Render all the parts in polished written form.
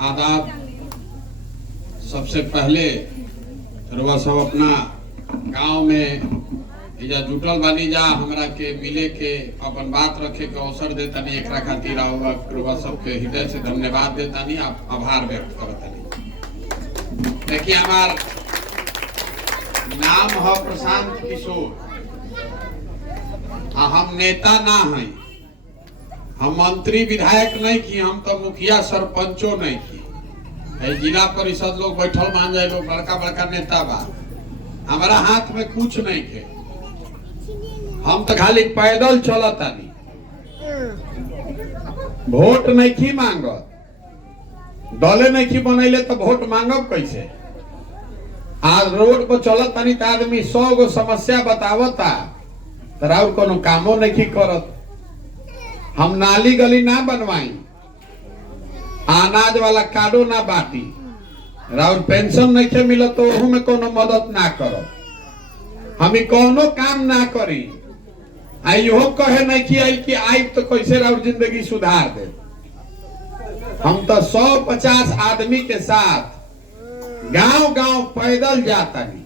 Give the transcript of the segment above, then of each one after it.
आदाब। सबसे पहले रउआ सब अपना गांव में इजा जुटल बानी जा हमरा के मिले के अपन बात रखे के अवसर देतानी, एकरा खातिर रउआ सबके हृदय से धन्यवाद देतानी, आभार व्यक्त करतानी। देखिए हमार नाम है प्रशांत किशोर, हम नेता ना हैं, हम मंत्री विधायक नहीं की, हम तो मुखिया सरपंचो नहीं की। जिला परिषद लोग बैठल मान जाए, लोग बड़का बड़का नेता बा, हमारा हाथ में कुछ नहीं के, हम तो खाली पैदल चलतानी, वोट नहीं की मांगत, दले नहीं की बनैले तो वोट मांगब कैसे। आज रोड पर चलतानी तो आदमी 100 गो समस्या बतावता, और कोनो कामो नहीं करत। हम नाली गली ना बनवाई, अनाज वाला कार्डो ना बाटी, और पेंशन नहीं के मिलत तो ओहू में कोनो मदद ना करो, हम कोनो काम ना करी। आइयो कहे नहीं कि आई कि आई तो कैसे राउर जिंदगी सुधार दे। हम तो 150 आदमी के साथ गांव गांव पैदल जाता नहीं,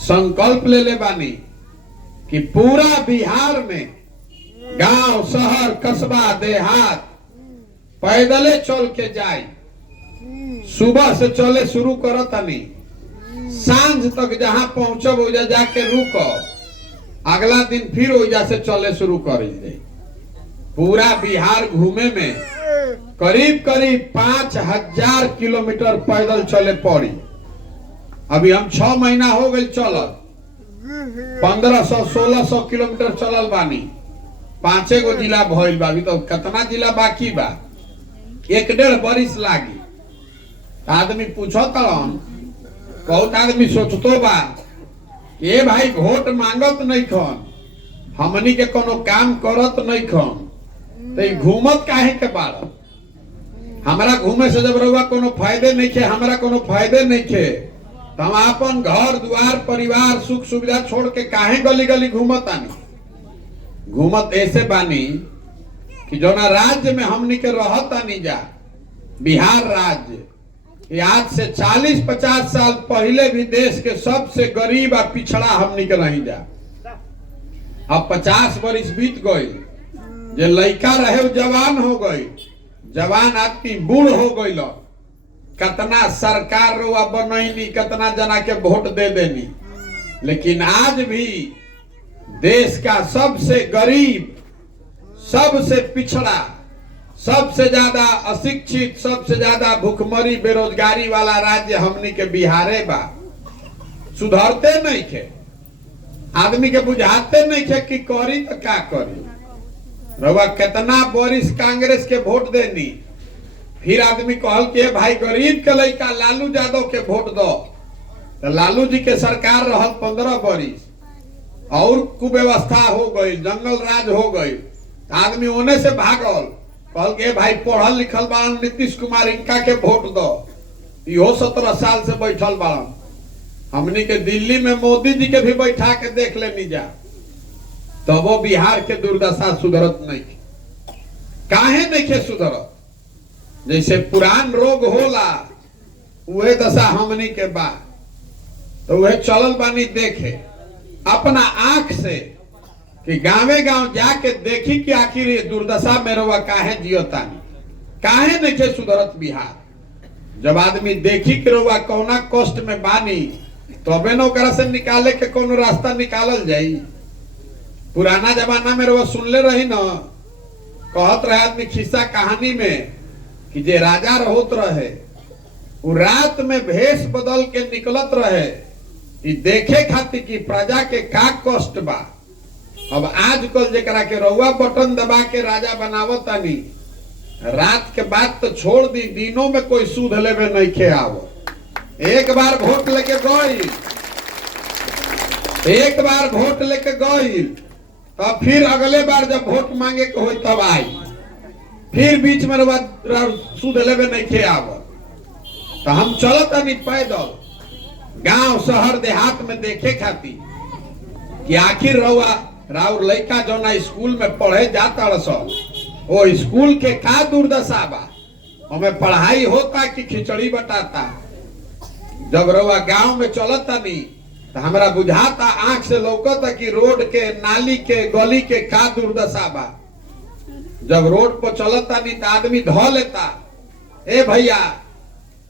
संकल्प ले बानी कि पूरा बिहार में गांव शहर कस्बा देहात पैदले चल के जाए। सुबह से चले शुरू करतनी, सांझ तक जहां पहुंचब ओजा जाके रुको, अगला दिन फिर ओजा से चले शुरू कर दे। पूरा बिहार घूमे में करीब करीब 5000 किलोमीटर पैदल चले पड़ी। अभी हम 6 महीना हो गए चलल, 1500-1600 किलोमीटर चलल बानी, 5 गो जिला भइल बा। अभी तो कितना जिला बाकी बा, 1-1.5 बरिस लागी। आदमी पूछत बहुत आदमी सोचतो बा ये भाई वोट मांगत नहीं खन, हमनी के कोनो काम करत नहीं खन, तो घूमत काहे के बाड़। हमारा घूमे से जब रहुआ कोनो फायदे नहीं खे, हमारा कोनो फायदे नहीं खे, तो हम अपन घर द्वार परिवार सुख सुविधा छोड़ के काहे गली गली घूमत आनी। घूमत ऐसे बानी कि जोना राज्य में हमनी के रहत आनी जा, बिहार राज्य, आज से 40-50 साल पहले भी देश के सबसे गरीब और पिछड़ा हमनी के नहीं जा। अब 50 बरिस बीत गई, जे लड़का रहे वो जवान हो गई, जवान आदमी बूढ़ हो गई। कितना सरकार रुआ बनैनी, कितना जना के वोट दे देनी, लेकिन आज भी देश का सबसे गरीब, सबसे पिछड़ा, सबसे ज्यादा अशिक्षित, सबसे ज्यादा भूखमरी बेरोजगारी वाला राज्य हमनी के बिहारे बा। सुधरते नहीं खे, आदमी के बुझाते नहीं खे कि करी तो क्या करी। रउआ कितना बरिस कांग्रेस के वोट देनी, फिर आदमी कहल के भाई गरीब के लड़का लालू यादव के वोट दो, तो लालू जी के सरकार रहल 15 बरिस, और कुव्यवस्था हो गई, जंगल राज हो गई, आदमी ओने से भागल, कहल के भाई पढ़ल लिखल बाड़न नीतीश कुमार, इनका के वोट दो, इहो 17 साल से बैठल बाड़न। हमनी के दिल्ली में मोदी जी के भी बैठा के देख लेनी जा, तो वो बिहार के दुर्दशा सुधरत नहीं। काहे नहीं के सुधरत? जैसे पुरान रोग होला उहे दशा हमनी के बा, तो वह चलल बानी देखे अपना आंख से कि गांवे गांव जाके देखी कि आखिर ये दुर्दशा में रउआ काहे जियतानी, काहे नहीं के सुधरत बिहार। जब आदमी देखी कि रउआ कौना कष्ट में बानी, तबे न ओकरा से निकाले के कोनो रास्ता निकालल जाई। पुराना जमाना में रउआ सुनले रही न, कहत रहे आदमी खिस्सा कहानी में कि जे राजा रहत रहे, वो रात में भेष बदल के निकलत रहे कि देखे खातिर कि प्रजा के का कष्ट बा। अब आजकल जेकरा के रउआ बटन दबा के राजा बनावतानी, रात के बाद तो छोड़ दी, दिनों में कोई सूद लेवे नहीं खे आवो। एक बार वोट लेके गई, एक बार वोट लेके गई, तब फिर अगले बार जब वोट मांगे के हो तब आई, फिर बीच में सूद लेवे नहीं खे आवो। तो हम चलतानी पैदल गांव शहर देहात में देखे खातिर कि आखिर राउर लड़का जौना स्कूल में पढ़े जाता, वो स्कूल के का दुर्दशा बा, हमें पढ़ाई होता कि खिचड़ी बटाता। जब रउआ गांव में चलता नहीं तो हमरा बुझाता, आंख से लौकता कि रोड के, नाली के, गली के का दुर्दशा बा। जब रोड पर चलता नहीं तो आदमी ढो लेता, ए भैया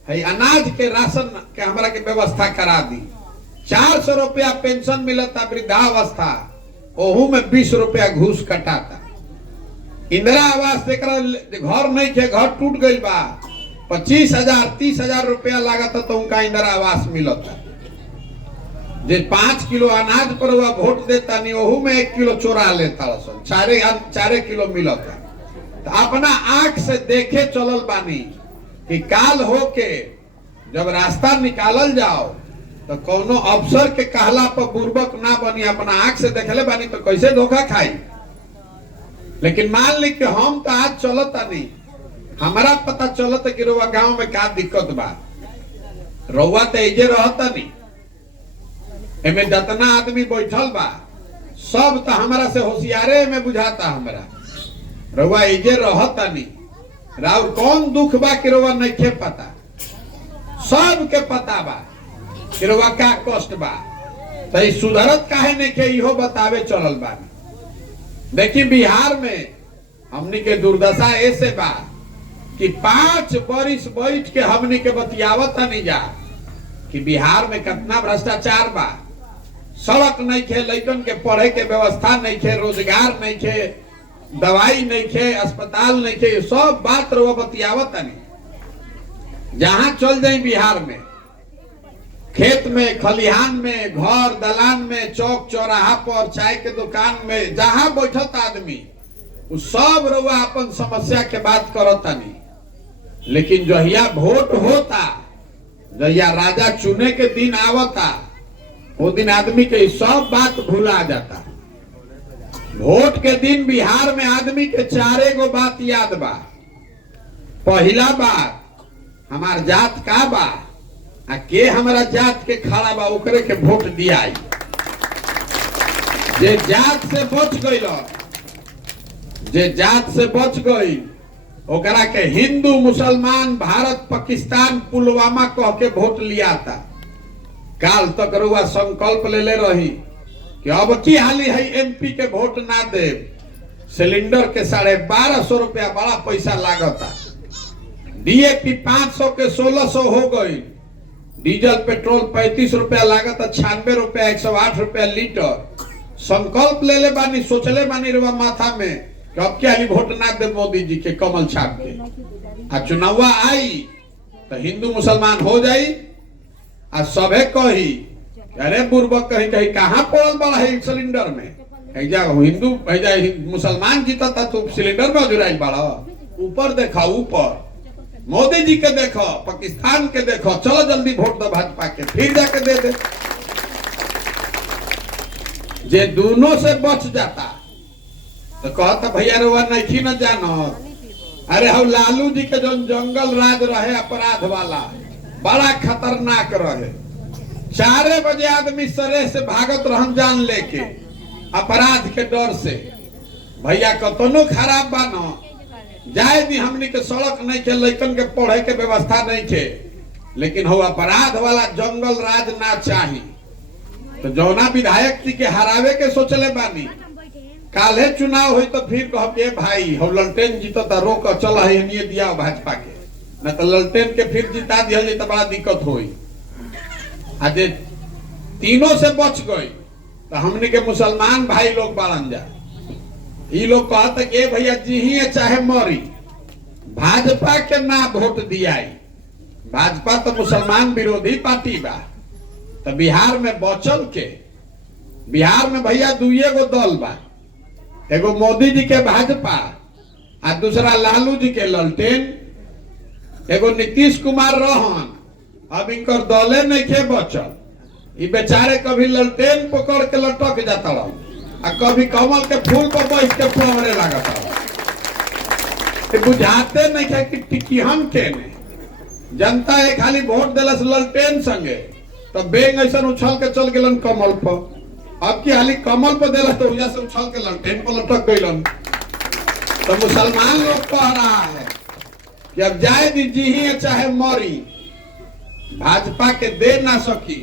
है अनाज के राशन के हमरा के व्यवस्था करा दी। 400 रुपया पेंशन मिलता वृद्धावस्था, ओहू में 20 रुपया घूस कटाता। इंदिरा आवास घर नहीं थे, घर टूट गई बा, 25,000 30,000 रुपया लागत तो उनका इंदिरा आवास मिलता। जे 5 किलो अनाज पर हुआ वोट देता नहीं, ओहू में 1 किलो चोरा लेता, 4 किलो मिलता। तो अपना आंख से देखे चलल बानी कि काल हो के जब रास्ता निकालल जाओ तो कोनो अफसर के कहला पर बुर्बक ना बनी, अपना आंख से देखले बानी तो कैसे धोखा खाई। लेकिन मान ली कि हम तो आज चलता नहीं, हमारा पता चलता कि रउआ गांव में का दिक्कत बा। रउआ तो एजे रहता नहीं, एमे जितना आदमी बैठल बा सब तो हमारा से होशियारे में बुझाता। हमरा रउआ एजे रहता नहीं, राउर कौन दुख बा कि रउआ नहीं पता, सब के पता बा कि रउआ का कष्ट बा। तो सुधरत काहे नहीं के इहो बतावे चलल बा। देखी बिहार में हमनी के दुर्दशा ऐसे बा कि 5 बरिस बैठ के हमनी के बतियावत नहीं जा कि बिहार में कितना भ्रष्टाचार बा। सड़क नहीं खे, लइकन के पढ़े के व्यवस्था नहीं खे, रोजगार नहीं खे, दवाई नहीं खे, अस्पताल नहीं खे, सब बात रो बतियावत नहीं। जहां चल जाए बिहार में, खेत में, खलिहान में, घर दलान में, चौक चौराहा पर, चाय के दुकान में, जहां बैठत आदमी वो सब रउआ अपन समस्या के बात करता नहीं। लेकिन जहिया वोट होता, जहिया राजा चुने के दिन आवता, वो दिन आदमी के सब बात भुला जाता। वोट के दिन बिहार में आदमी के 4 गो बात याद बा। पहला बात, हमार जात का बा, आ के हमारा जात के खड़ा बा ओकरे के वोट दियाई। जे जात से बच गई, जे जात से बच गई ओकरा के हिंदू मुसलमान भारत पाकिस्तान पुलवामा कह के वोट लिया था। काल तक रउआ संकल्प ले रही कि अब की हाली है एमपी के वोट ना दे। सिलेंडर के 1250 रुपया बड़ा पैसा लागता, डीएपी 500 के 1600 हो गई, डीजल पेट्रोल 35 रुपया लागत, 96 रुपया 108 रुपया लीटर। संकल्प ले बानी, सोचले बानी रवा माथा में कि अब क्या वोट ना दे मोदी जी के कमल छाप के। आ चुनावा आई तो हिंदू मुसलमान हो जाई, आ सभे कही अरे बुर्बक कही कही कहाँ पड़ल बड़ा है सिलेंडर में, हिंदू मुसलमान जीता था तो सिलेंडर में जुड़ाई बड़ा। ऊपर देखा, ऊपर मोदी जी के देखो, पाकिस्तान के देखो, चलो जल्दी वोट दो भाजपा के, फिर जाके दे दे। जे दोनों से बच जाता तो कहता भैया रुआ नहीं न जानो। अरे हम लालू जी के जो जंगल राज रहे अपराध वाला, बड़ा खतरनाक रहे। 4 बजे आदमी सरे से भागत रहन जान लेके अपराध के डर से। भैया कतनो खराब बानो जाए भी, हमनी के सड़क नहीं के, लइकन के पढ़े के व्यवस्था नहीं के, लेकिन हो अपराध वाला जंगल राज ना चाहिए। तो जौना विधायक जी के हरावे के सोचले बानी, काले चुनाव हुई तो फिर कहे भाई हम ललटेन जीतता, रोक चल है दिया भाजपा के, न तो ललटेन के फिर जिता दिया जाए तो बड़ा दिक्कत हुई। आज तीनों से बच गई तो हमने के मुसलमान भाई लोग बारन जा, ये लोग कहते कि भैया जी ही चाहे मरी, भाजपा के ना वोट दियाई। भाजपा तो मुसलमान विरोधी पार्टी बा। तो बिहार में बचल के, बिहार में भैया 2 गो दल बा, एगो मोदी जी के भाजपा आ दूसरा लालू जी के ललटेन, एगो नीतीश कुमार रहन। अब इनकर दले नहीं के बचल, ये बेचारे कभी ललटेन पकड़ के लटक जाता रह, आ कभी कमल के फूल पर बैठ के पवरे लागता रह। बुझाते नहीं है कि टिकिहन के ने जनता एक खाली वोट दिलस ललटेन संगे, तो बेंग ऐसा उछल के चल गलन कमल पर। अब की हाली कमल पर दिला तो वजह से उछल के ललटेन पर लटक गइलन। तो मुसलमान लोग कह रहा है कि अब जाए दीजिए चाहे मरी, भाजपा के दे ना सकी,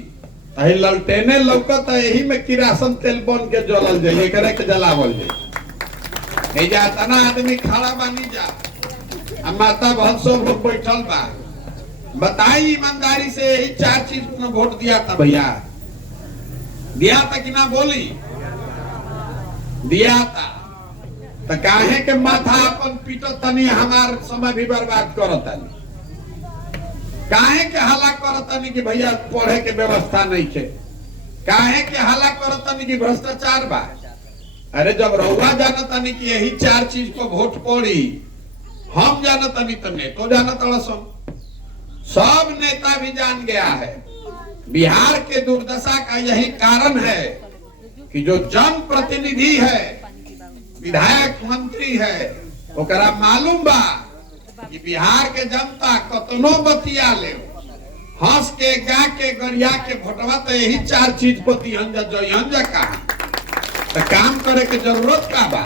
ललटेने लौकत यही में किरासन तेल बन के जलल जाए, करे के जलावल जाए। जा तना आदमी खड़ा बानी जा, माता बहुत सब लोग बैठल बा, बताई ईमानदारी से यही 4 चीज में वोट दिया था भैया, दिया था कि ना बोली? दिया था। तो काहे के माथा अपन पीटो तनी, हमार समय भी बर्बाद करो तनी, काहे के हला करो तनी कि भैया पढ़े के व्यवस्था नहीं है, काहे के हला करो तनी कि भ्रष्टाचार बा। अरे जब रउआ जाना तनी कि यही 4 चीज को वोट पड़ी, हम जाना तनी तने तो जाना तड़सन, सब नेता भी जान गया है। बिहार के दुर्दशा का यही कारण है कि जो जन प्रतिनिधि है, विधायक मंत्री है, ओकरा मालूम बा कि बिहार के जनता कतनो बतिया ले, हंस के गा के गरिया के भोटवा तो यही 4 चीज को दिहन जा कहा, तो काम करे के जरूरत का बा।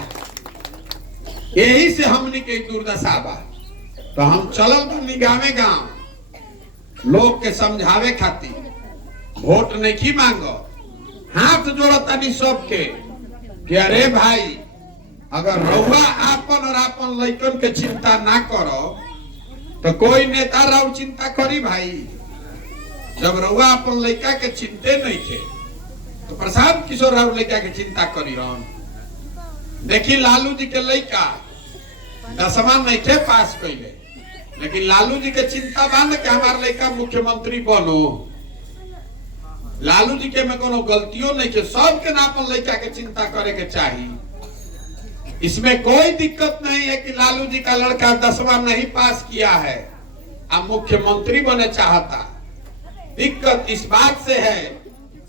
यही से हमनी के दुर्दशा बा। तो हम चलल बानी गावे गांव लोग के समझावे खातिर, वोट नहीं मांगो, हाथ जोड़तानी सबके कि अरे भाई अगर रउआ आपन और आपन लइकन के चिंता ना करो तो कोई नेता राव चिंता करी भाई। जब रउआ अपन लइका के चिंते नहीं थे तो प्रशांत किशोर राव लइका के चिंता करी। हम देखी लालू जी के लइका 10वां नहीं थे पास कैले, लेकिन लालू जी के चिंता बा कि हमार लइका मुख्यमंत्री बनो। लालू जी के में कोनो गलतियों नहीं के, सबके ना अपन लइका के चिंता करे के चाहिए। इसमें कोई दिक्कत नहीं है कि लालू जी का लड़का 10वां नहीं पास किया है, अब मुख्यमंत्री बने चाहता। दिक्कत इस बात से है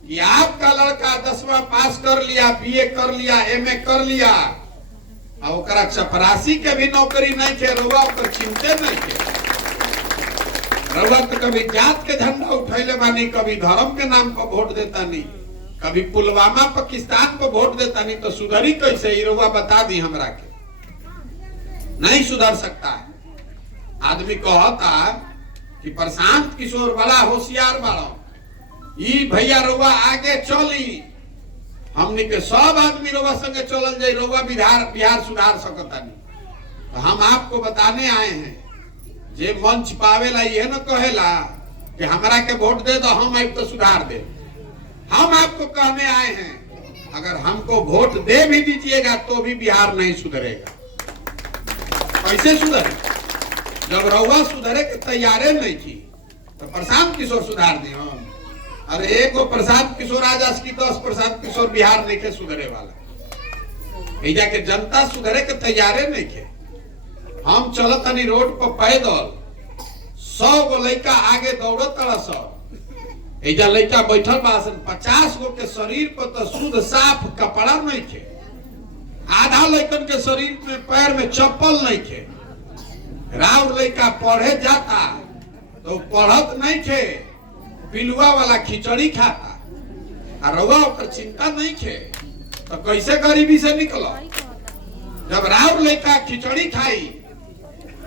कि आपका लड़का 10वां पास कर लिया, बीए कर लिया, एमए कर लिया, और ओकरा चपरासी के भी नौकरी नहीं के, रउआ ओकर चिंते नहीं के। रउआ तो कभी जात के झंडा उठैले बानी, कभी धर्म के नाम पर वोट देता नहीं, कभी पुलवामा पाकिस्तान को वोट देता नहीं, तो सुधरी कैसे? रउआ बता दी हमरा के, नहीं सुधर सकता है। आदमी कहता कि प्रशांत किशोर बड़ा होशियार बाड़ो, ई भैया रउआ आगे चली, हमनी के सब आदमी रउआ संगे चलल जाए, रउआ बिहार सुधार सकता नहीं। तो हम आपको बताने आए हैं, जे मंच पावेला ये न कहेला कि हमरा के वोट दे दो, हम अब तो सुधार दे। हम आपको कहने आए हैं, अगर हमको वोट दे भी दीजिएगा तो भी बिहार नहीं सुधरेगा। कैसे सुधरे? जब रउआ सुधरे के तैयारे नहीं थी तो प्रशांत किशोर सुधार दी हम। अरे एगो प्रशांत किशोर आ जास की 10 प्रशांत किशोर बिहार नहीं के सुधरे वाला। एजा के जनता सुधरे के तैयारे नहीं के। हम चलत तनी रोड पर पैदल, 100 गो लइका आगे दौड़त तरस, एजा लइका बैठल बासन, 50 गो के शरीर पर तो शुद्ध साफ कपड़ा नहीं थे, आधा लइकन के शरीर में पैर में चप्पल नहीं थे। राव लइका पढ़े जाता तो पढ़त नहीं थे, पिलुआ वाला खिचड़ी खाता, रउआ ओकर चिंता नहीं थे, तो कैसे गरीबी से निकलो? जब राव लइका खिचड़ी खाई,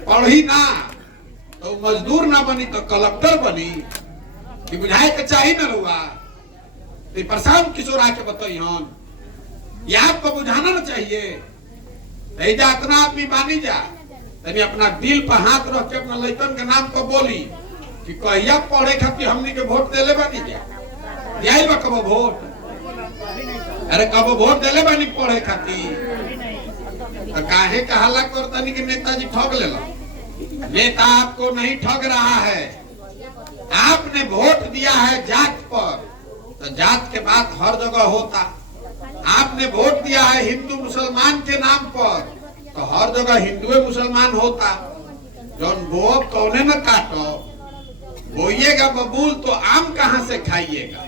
पढ़ी ना, तो मजदूर ना बनी तो कलेक्टर बनी, कि बुझाए के चाहिए ना रउआ। तो प्रशांत किशोर आके बताइए, ये आपको बुझाना ना चाहिए। एजा इतना आदमी बानी जा, तनी अपना दिल पर हाथ रख के अपना लइकन के नाम पर बोली कि कहिया पढ़े खातिर हमनी के वोट देले बानी जा, यही बा कब वोट? अरे कब वोट देले बानी पढ़े खातिर? तो काहे का हल्ला करतानी कि नेताजी ठग लेला? नेता आपको नहीं ठग रहा है, आपने वोट दिया है जात पर, तो जात के बात हर जगह होता। आपने वोट दिया है हिंदू मुसलमान के नाम पर, तो हर जगह हिंदू मुसलमान होता। जौन बोब कौने न काटो, बोइएगा बबूल तो आम कहां से खाइएगा।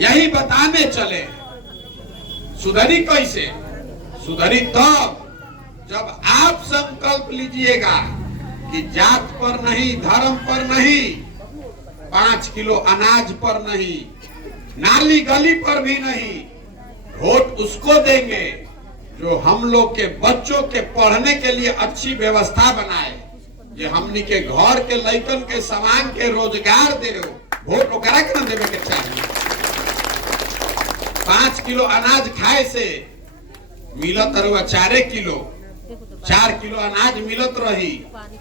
यही बताने चले। सुधरी कैसे? सुधरी तब जब आप संकल्प लीजिएगा कि जात पर नहीं, धर्म पर नहीं, 5 किलो अनाज पर नहीं, नाली गली पर भी नहीं, वोट उसको देंगे जो हम लोग के बच्चों के पढ़ने के लिए अच्छी व्यवस्था बनाए, जे हमनी के घर के लइकन के समांग के रोजगार दे, वोट ओकरा के न देवे के चाहिए। 5 किलो अनाज खाए से मिलत रहुआ 4 किलो, 4 किलो अनाज मिलत रही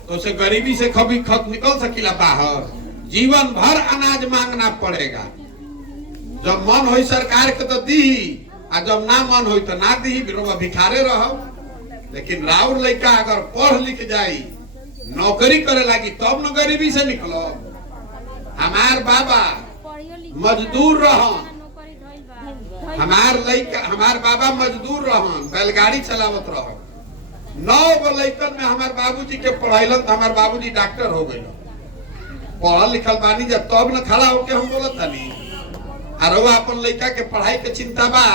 तो उसे गरीबी से कभी खत निकल सकीला बाहर। जीवन भर अनाज मांगना पड़ेगा। जब मन हो सरकार के तो दी, आ जब ना मन हो तो ना दी, भिखारे रहो। लेकिन राउर लड़का अगर पढ़ लिख जाई, नौकरी करे लगी, तब न गरीबी से निकलो। हमार बाबा मजदूर रहन, हमार बाबा मजदूर रहन, बैलगाड़ी चलावत रहन। 9 गो लड़कन में हमार बाबूजी के पढ़ैलन तो हमार बाबूजी डॉक्टर हो गए। पढ़ल लिखल बानी जब तब न खड़ा होके हम बोलत तनी। अरे अपन लड़का के पढ़ाई के चिंता बा,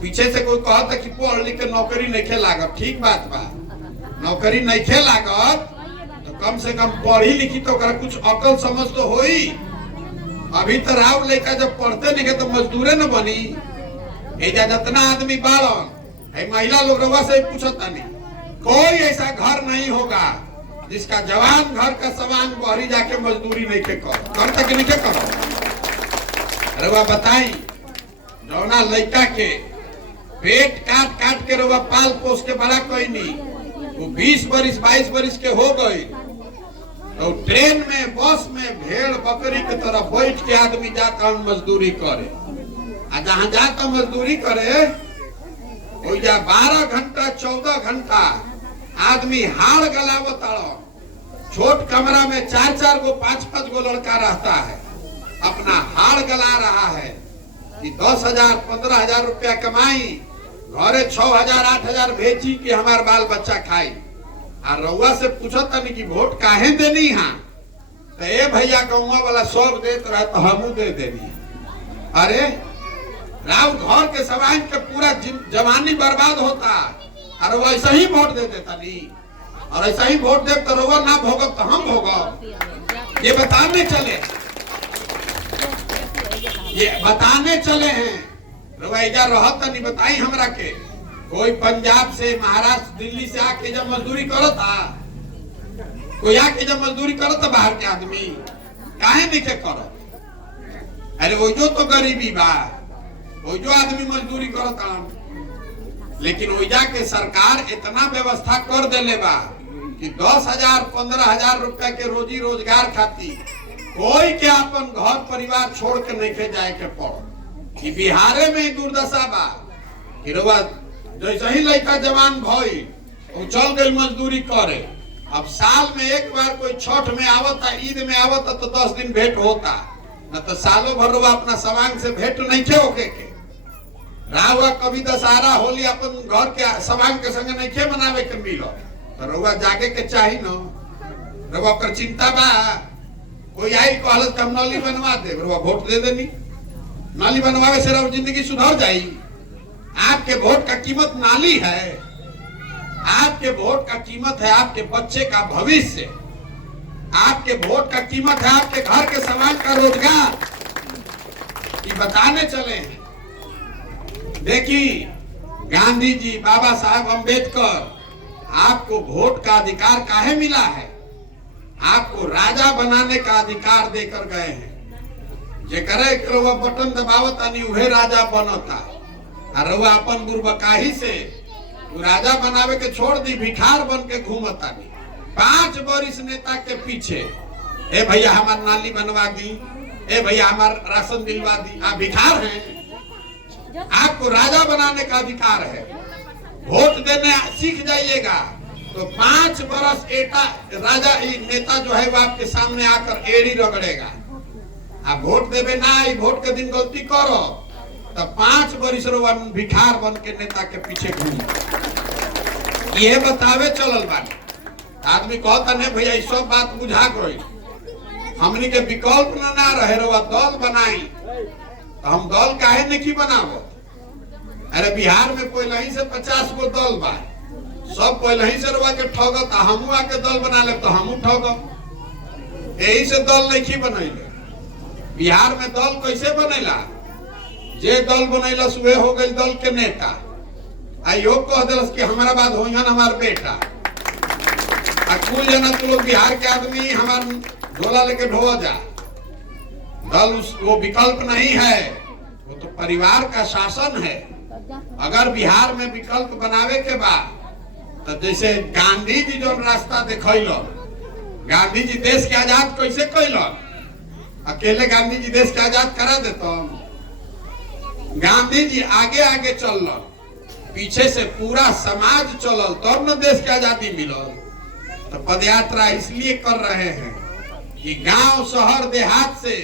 पीछे से कोई कहता कि पढ़ लिख के नौकरी नहीं लागत, ठीक बात बा, नौकरी नहीं लागत तो कम से कम पढ़ी लिखी तो कुछ अकल समझ तो होई। अभी तो राव लड़का जब पढ़ते नहीं तो मजदूरे न बनी। एजा जितना आदमी बाड़न, महिला लोग रवा से पूछता नहीं, कोई ऐसा घर नहीं होगा जिसका जवान घर का सवांग बहरी जाके मजदूरी नहीं के कर तक नहीं के करो। रवा बताई जौना लड़का के पेट काट काट के रवा पाल पोस के बड़ा कोई नहीं, वो 20 बरिस 22 बरिस के हो गई तो ट्रेन में बस में भेड़ बकरी के तरह बैठ के आदमी जाता मजदूरी करे। आ जहाँ जाता मजदूरी करे हो जा 12 घंटा 14 घंटा आदमी हाड़ गलावत। छोट कमरा में 4-4 गो 5-5 गो लड़का रहता है, अपना हाड़ गला रहा है कि 10,000 15,000 रुपया कमाई, घरे 6,000 8,000 भेजी कि हमार बाल बच्चा खाई। और रउआ से पूछत नहीं कि वोट काहे देनी है, तो ए भैया गौवा वाला सब देत रहे तो हमू दे देनी। अरे राव घर के सवाल के पूरा जवानी बर्बाद होता और वैसे ही वोट दे देता नहीं, और ऐसा ही वोट दे तो रउआ ना भोगब तो हम भोगब। ये बताने चले हैं रवैया रहत नहीं। बताई हमरा के कोई पंजाब से महाराष्ट्र दिल्ली से आके जब मजदूरी करता, कोई आके जब मजदूरी करता बाहर के आदमी काहे नहीं के करत। अरे वो जो तो गरीबी बा, वो जो आदमी मजदूरी करता, लेकिन वैजा के सरकार इतना व्यवस्था कर देले बा कि 10,000 15,000 रुपया के रोजी रोजगार खाती कोई के अपन घर परिवार छोड़ के नहीं के जाए के पड़ो। कि बिहारे में दुर्दशा बा कि रउआ जैसे ही लड़का जवान भई वो चल गई मजदूरी करे। अब साल में एक बार कोई छठ में आवता, ईद में आवता तो 10 दिन भेंट होता, न तो सालों भर रउआ अपना सवांग से भेंट नहीं खे होके के। राहुआ कभी दशहरा होली अपन घर के सवांग के संग नहीं खे मनावे के मिलो तो रउआ जागे के चाही न। रउआ कर चिंता बा, कोई आई कहल हम नाली बनवा दे, रउआ वोट दे देनी। नाली बनवावे से रउआ जिंदगी सुधर जाई। आपके वोट का कीमत नाली है, आपके वोट का कीमत है आपके बच्चे का भविष्य, आपके वोट का कीमत है आपके घर के समाज का रोजगार। ये बताने चले हैं। देखिए गांधी जी, बाबा साहब अम्बेडकर आपको वोट का अधिकार काहे मिला है? आपको राजा बनाने का अधिकार देकर गए हैं। जे करे वो बटन दबावता नहीं उहे राजा बनता, और वो अपन बुर्बकाही से राजा बनावे के छोड़ दी, भिखार बन के घूमता नहीं। 5 बरिस नेता के पीछे, ए भैया हमार नाली बनवा दी, ए भैया हमार राशन दिलवा दी। आप भिखार हैं, आपको राजा बनाने का अधिकार है। वोट देने सीख जाइएगा तो 5 बरस राजा नेता जो है वो आपके सामने आकर एड़ी रगड़ेगा। आप वोट देवे ना, वोट के दिन गलती करो तो 5 बरिस भिखार बन के नेता के पीछे घूम। ये बतावे चलल बानी। आदमी कहता नहीं भैया इस सब बात बुझा गई, हमनी के विकल्प ना रहे रवा दल बनाई तो हम दल काहे नहीं बनावो। अरे बिहार में पहले ही से 50 गो दल बा, सब पहले ही से रवा के ठगत, हमू आके दल बना ले तो हमू ठगब। यही से दल नहीं बनैले। बिहार में दल कैसे बनेला? जे दल बनैला सुबह हो गई दल के नेता, आइयो कह दिलस कि हमारा बाद होइहन हमार बेटा। कुल जना तू लोग बिहार के आदमी हमार झोला लेके ढो जा। दल वो विकल्प नहीं है, वो तो परिवार का शासन है। अगर बिहार में विकल्प बनावे के बाद तो जैसे गांधी जी जो रास्ता देखल, गांधी जी देश के आजाद कैसे कैल? अकेले गांधी जी देश के आजाद करा देता? गांधी जी आगे आगे चल, पीछे से पूरा समाज चलल, तब न देश के आजादी मिलल। तो पदयात्रा इसलिए कर रहे हैं कि गांव शहर देहात से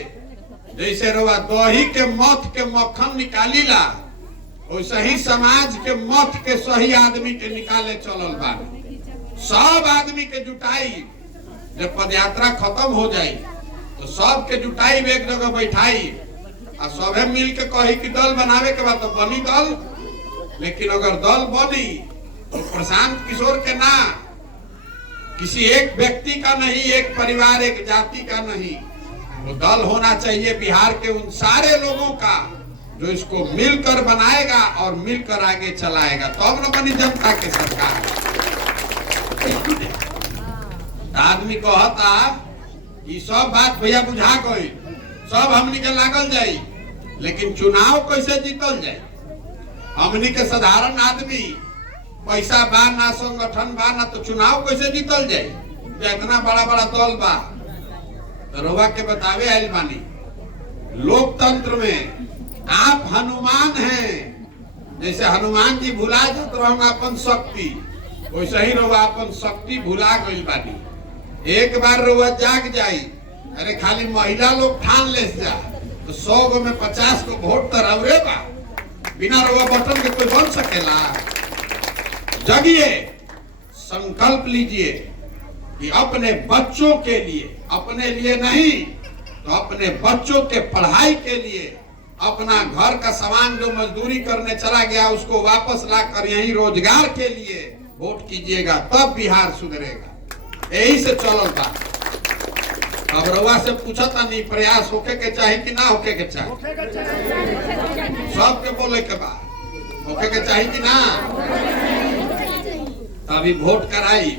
जैसे रवा दही के मथ के मक्खन निकाली ला, वैसे ही समाज के मथ के सही आदमी के निकाले चलल बा। सब आदमी के जुटाई, जब पदयात्रा खत्म हो जाई तो सब के जुटाई एक जगह बैठाई और सबे मिल के कही कि दल बनावे के बाद तो बनी दल। लेकिन अगर दल बनी तो प्रशांत किशोर के ना, किसी एक व्यक्ति का नहीं, एक परिवार एक जाति का नहीं, वो दल होना चाहिए बिहार के उन सारे लोगों का जो इसको मिलकर बनाएगा और मिलकर आगे चलाएगा, तब न बनी जनता के सरकार। आदमी कहता कि सब बात भैया बुझा गई, सब हमनी के लागल जाई, लेकिन चुनाव कैसे जीतल जाए? हमनी के साधारण आदमी पैसा बा ना, संगठन बा ना, तो चुनाव कैसे जीतल जाए? इतना बड़ा बड़ा दल बा। तो रउआ के बतावे आइल बानी, लोकतंत्र में आप हनुमान हैं। जैसे हनुमान जी भुला जात रहन अपन शक्ति, वैसे ही रउआ अपन शक्ति भुला गइल बानी। एक बार रउआ जाग जाई, अरे खाली महिला लोग ठान ले जा तो 100 गो में 50 को वोट तो रउरे बा। बिना रउआ बटन के कोई बन सकेला? जगिए, संकल्प लीजिए कि अपने बच्चों के लिए, अपने लिए नहीं तो अपने बच्चों के पढ़ाई के लिए, अपना घर का सामान जो मजदूरी करने चला गया उसको वापस लाकर यही रोजगार के लिए वोट कीजिएगा, तब बिहार सुधरेगा। यही से चलल बा। अब रउआ से पूछा था नहीं, प्रयास होके के चाहे कि ना होके के चाहे? सबके बोले के बाद होके के चाहे कि ना? अभी वोट कराई,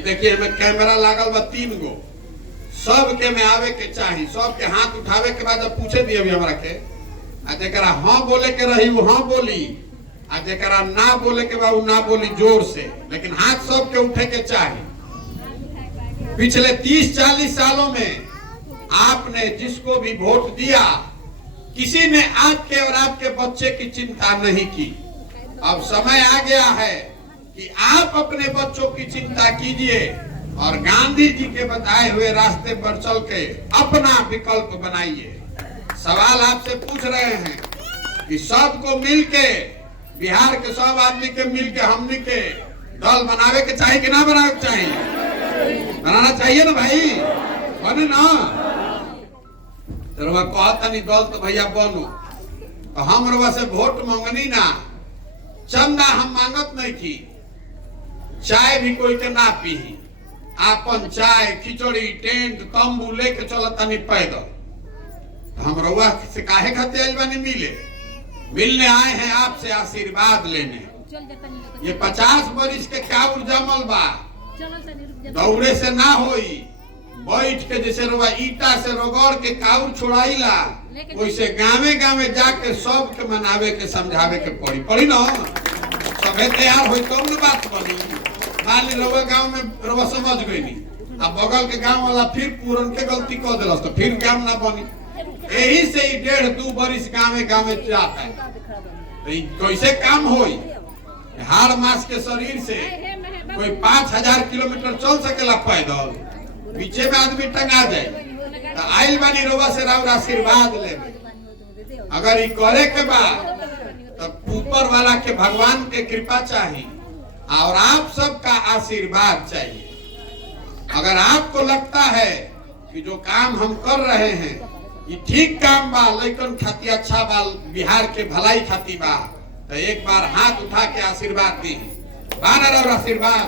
देखिए हमें कैमरा लागल बा 3 गो, सबके में आवे के चाही, सबके हाथ उठावे के बाद पूछे दिए अभी हमरा के, जरा हाँ बोले के रही वो हाँ बोली, जरा ना बोले के बाद ना बोली जोर से, लेकिन हाथ सबके उठे के चाही। पिछले 30-40 सालों में आपने जिसको भी वोट दिया, किसी ने आपके और आपके बच्चे की चिंता नहीं की। अब समय आ गया है कि आप अपने बच्चों की चिंता कीजिए और गांधी जी के बताए हुए रास्ते पर चल के अपना विकल्प बनाइए। सवाल आपसे पूछ रहे हैं कि सबको मिलके, बिहार के सब आदमी के मिलके हमनी के दल बनावे के चाहिए कि ना बनावे के चाहिए? बनाना चाहिए ना भाई, बने ना? रउआ कहता नहीं दल तो भैया बनो, तो हम रउआ से वोट मांगनी ना, चंदा हम मांगत नहीं की, चाय भी कोई के ना पी, आपन चाय खिचड़ी टेंट तंबू लेके चलता नहीं पैदल। हम रउआ से काहे खातिर आइल बानी? मिलने आए हैं आपसे आशीर्वाद लेने। ये 50 बरिस के काउर जमल बा, दौड़े से ना होई, बैठ के जैसे रउआ ईटा से रगड़ के काउर छोड़ाईला, वैसे गावे गावे जाके सब के मनावे के समझावे के पड़ी ना। सबे तैयार होई तब न बात बनी। मान ली रउआ गाँव में रउआ समझ गई, अब बगल के गाँव वाला फिर पूरन के गलती कर दिलस तो फिर काम ना बनी। यही से ही 1.5-2 बरिस गाँवे गाँवे जाता है, तो कैसे काम होई? हाड़ मास के शरीर से कोई 5000 किलोमीटर चल सकेला पैदल? पीछे में आदमी टंगा जाए। तो आइल बानी रउआ से राउर आशीर्वाद ले। अगर ये करे के बाद तो ऊपर वाला के भगवान के कृपा चाहिए और आप सबका आशीर्वाद चाहिए। अगर आपको लगता है कि जो काम हम कर रहे हैं ये ठीक काम बा, लेकिन खाती अच्छा बा, बिहार के भलाई खाती बा, तो एक बार हाथ उठा के आशीर्वाद दी। बानर और आशीर्वाद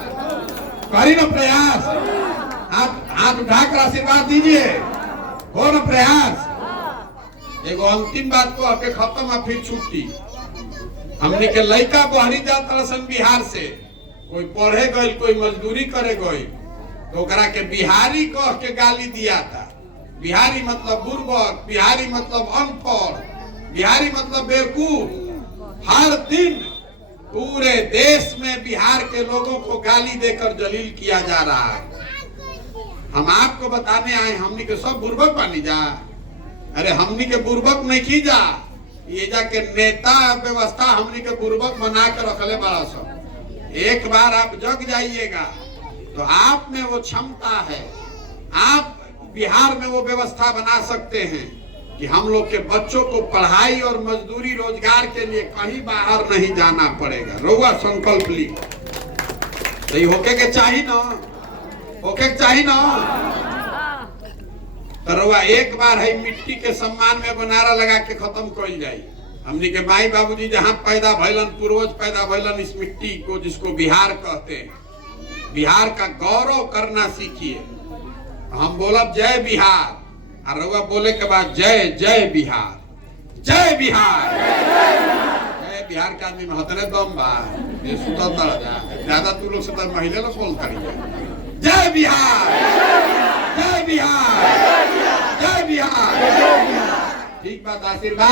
करी ना प्रयास, हाथ उठाकर आशीर्वाद दीजिए, हो ना प्रयास। एगो अंतिम बात को आपके खत्म, फिर छुट्टी। हमने के लड़का बहरी जाता सन बिहार से, कोई पढ़े गई, कोई मजदूरी करे गई, तो ओकरा के बिहारी कह के गाली दिया था। बिहारी मतलब बुर्बक, बिहारी मतलब अनपढ़, बिहारी मतलब बेवकूफ। हर दिन पूरे देश में बिहार के लोगों को गाली देकर जलील किया जा रहा है। हम आपको बताने आए, हमनी के सब बुर्बक बनी जा। अरे हमनी के बुर्बक नहीं की जा, ये जाके नेता व्यवस्था हमनी के बुर्बक बना के रखले बड़ा सब। एक बार आप जग जाइएगा तो आप में वो क्षमता है, आप बिहार में वो व्यवस्था बना सकते हैं कि हम लोग के बच्चों को पढ़ाई और मजदूरी रोजगार के लिए कहीं बाहर नहीं जाना पड़ेगा। रउआ संकल्प ली, सही होके के चाहिए ना, होके के चाहिए ना। तो रउआ एक बार है मिट्टी के सम्मान में एगो नारा लगा के खत्म कर जाए। हमनी के माई बाबूजी जहाँ पैदा भैलन, पूर्वज पैदा भैलन, इस मिट्टी को जिसको बिहार कहते हैं, बिहार का गौरव करना सीखिए। हम बोलब जय बिहार, और रउआ बोले के बाद जय जय बिहार, जय बिहार। जय बिहार के आदमी में हतरे दम बा, ये सुतल तड़ जा ज्यादा तू लोग से तो महिला लोग बोल करी। जय बिहार, जय बिहार, जय बिहार। ठीक बात, आशीर्वाद।